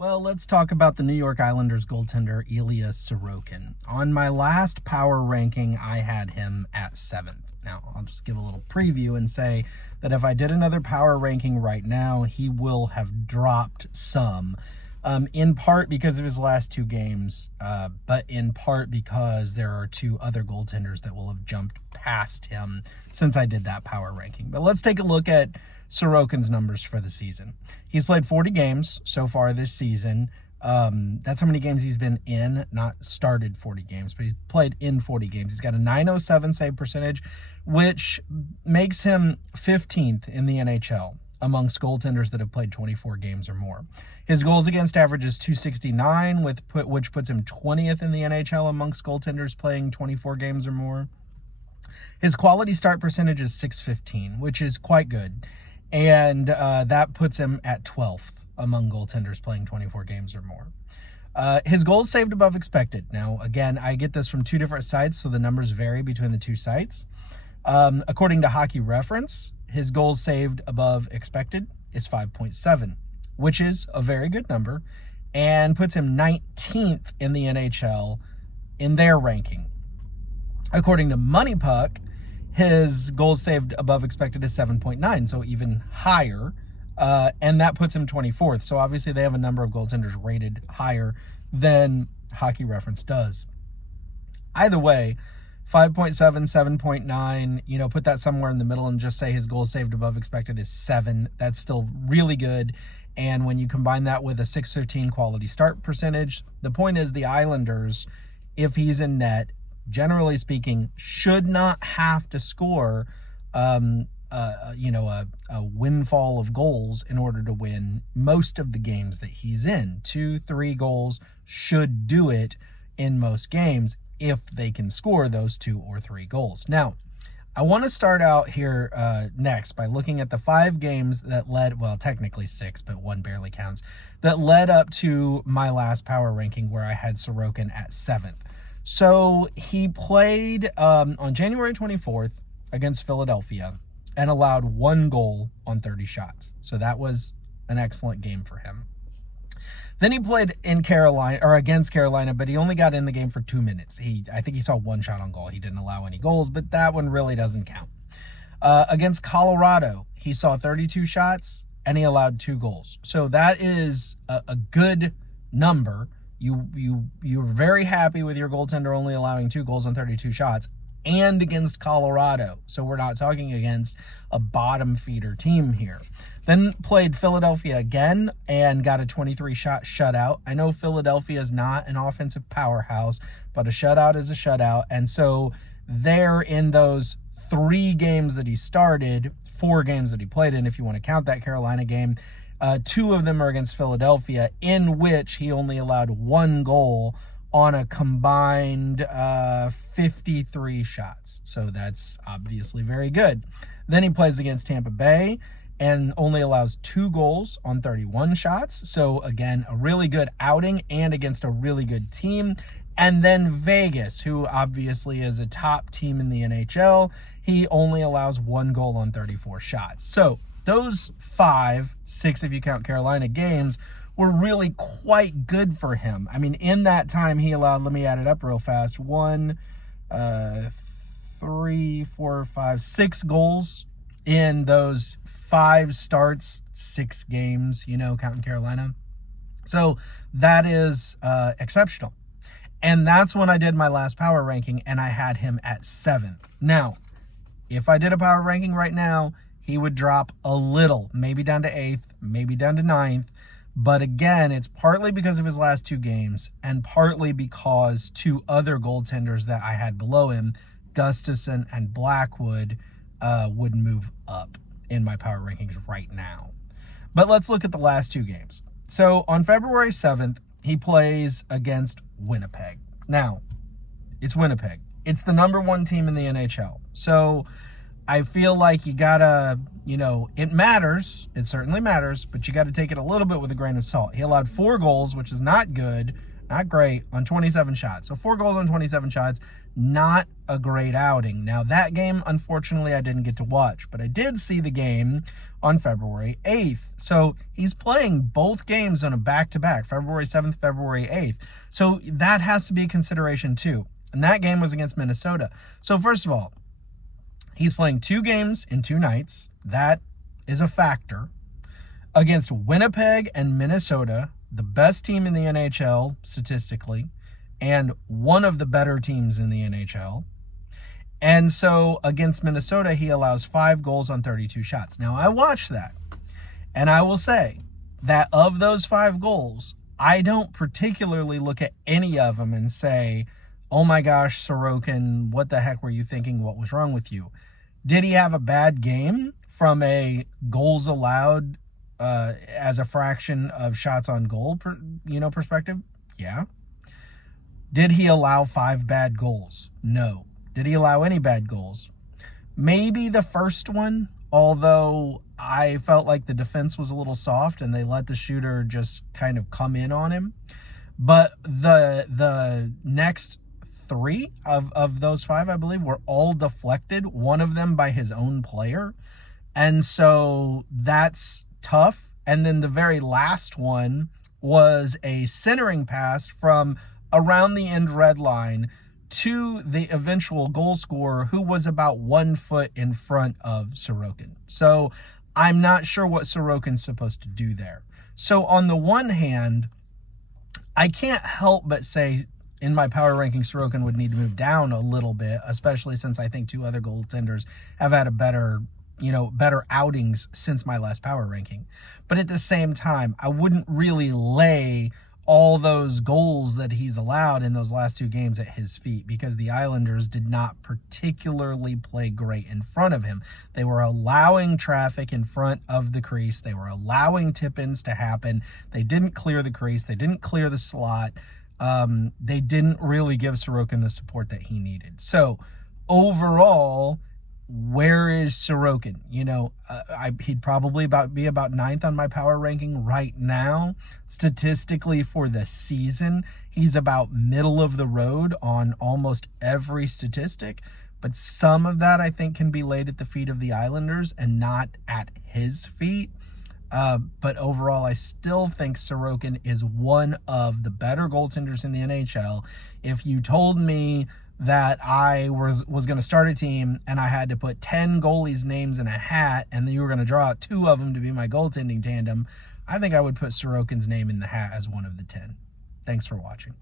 Well, let's talk about the New York Islanders goaltender Ilya Sorokin. On my last power ranking, I had him at 7th. Now, I'll just give a little preview and say that if I did another power ranking right now, he will have dropped some. In part because of his last two games, but in part because there are two other goaltenders that will have jumped past him since I did that power ranking. But let's take a look at Sorokin's numbers for the season. He's played 40 games so far this season. That's how many games he's been in, not started 40 games, but he's played in 40 games. He's got a .907 save percentage, which makes him 15th in the NHL amongst goaltenders that have played 24 games or more. His goals against average is .269, which puts him 20th in the NHL amongst goaltenders playing 24 games or more. His quality start percentage is .615, which is quite good. And that puts him at 12th among goaltenders playing 24 games or more. His goals saved above expected. Now, again, I get this from two different sites, so the numbers vary between the two sites. According to Hockey Reference, his goals saved above expected is 5.7, which is a very good number and puts him 19th in the NHL in their ranking. According to Money Puck, his goals saved above expected is 7.9, so even higher, and that puts him 24th. So obviously they have a number of goaltenders rated higher than Hockey Reference does. Either way, 5.7, 7.9, put that somewhere in the middle and just say his goals saved above expected is 7. That's still really good. And when you combine that with a .615 quality start percentage, the point is the Islanders, if he's in net, generally speaking, should not have to score, a windfall of goals in order to win most of the games that he's in. 2-3 goals should do it in most games if they can score those 2 or 3 goals. Now, I want to start out here next by looking at the 5 games that led, well, technically 6, but one barely counts, that led up to my last power ranking where I had Sorokin at 7th. So he played on January 24th against Philadelphia and allowed 1 goal on 30 shots. So that was an excellent game for him. Then he played in Carolina or against Carolina, but he only got in the game for 2 minutes. I think he saw 1 shot on goal. He didn't allow any goals, but that one really doesn't count. Against Colorado, he saw 32 shots and he allowed 2 goals. So that is a good number. You're very happy with your goaltender only allowing 2 goals on 32 shots, and against Colorado. So we're not talking against a bottom feeder team here. Then played Philadelphia again and got a 23-shot shutout. I know Philadelphia is not an offensive powerhouse, but a shutout is a shutout. And so there in those 3 games that he started, 4 games that he played in, if you want to count that Carolina game, 2 of them are against Philadelphia, in which he only allowed 1 goal on a combined 53 shots. So that's obviously very good. Then he plays against Tampa Bay and only allows 2 goals on 31 shots. So again, a really good outing and against a really good team. And then Vegas, who obviously is a top team in the NHL, he only allows 1 goal on 34 shots. So those 6 if you count Carolina games, were really quite good for him. I mean, in that time he allowed, let me add it up real fast, 6 goals in those 5 starts, 6 games, counting Carolina. So that is exceptional. And that's when I did my last power ranking, and I had him at 7th. Now, if I did a power ranking right now, he would drop a little, maybe down to 8th, maybe down to 9th. But again, it's partly because of his last 2 games and partly because 2 other goaltenders that I had below him, Gustafsson and Blackwood, would move up in my power rankings right now. But let's look at the last 2 games. So on February 7th, he plays against Winnipeg. Now, it's Winnipeg. It's the number 1 team in the NHL. So I feel like you gotta, it matters. It certainly matters, but you got to take it a little bit with a grain of salt. He allowed 4 goals, which is not good, Not great on 27 shots. So 4 goals on 27 shots, not a great outing. Now that game, unfortunately, I didn't get to watch, but I did see the game on February 8th. So he's playing both games on a back-to-back, February 7th, February 8th. So that has to be a consideration too. And that game was against Minnesota. So first of all, he's playing 2 games in 2 nights. That is a factor. Against Winnipeg and Minnesota, the best team in the NHL statistically, and one of the better teams in the NHL. And so against Minnesota, he allows 5 goals on 32 shots. Now, I watched that, and I will say that of those 5 goals, I don't particularly look at any of them and say, oh my gosh, Sorokin, what the heck were you thinking? What was wrong with you? Did he have a bad game from a goals allowed as a fraction of shots on goal, perspective? Yeah. Did he allow 5 bad goals? No. Did he allow any bad goals? Maybe the first one, although I felt like the defense was a little soft and they let the shooter just kind of come in on him. But the next 3 of those 5, I believe, were all deflected, one of them by his own player. And so that's tough. And then the very last one was a centering pass from around the end red line to the eventual goal scorer, who was about 1 foot in front of Sorokin. So I'm not sure what Sorokin's supposed to do there. So on the one hand, I can't help but say in my power ranking, Sorokin would need to move down a little bit, especially since I think 2 other goaltenders have had a better outings since my last power ranking. But at the same time, I wouldn't really lay all those goals that he's allowed in those last 2 games at his feet, because the Islanders did not particularly play great in front of him. They were allowing traffic in front of the crease. They were allowing tip-ins to happen. They didn't clear the crease. They didn't clear the slot. They didn't really give Sorokin the support that he needed. So overall, where is Sorokin? He'd probably be about 9th on my power ranking right now. Statistically for the season, he's about middle of the road on almost every statistic. But some of that, I think, can be laid at the feet of the Islanders and not at his feet. But overall, I still think Sorokin is one of the better goaltenders in the NHL. If you told me that I was going to start a team and I had to put 10 goalies' names in a hat and then you were going to draw out 2 of them to be my goaltending tandem, I think I would put Sorokin's name in the hat as one of the 10. Thanks for watching.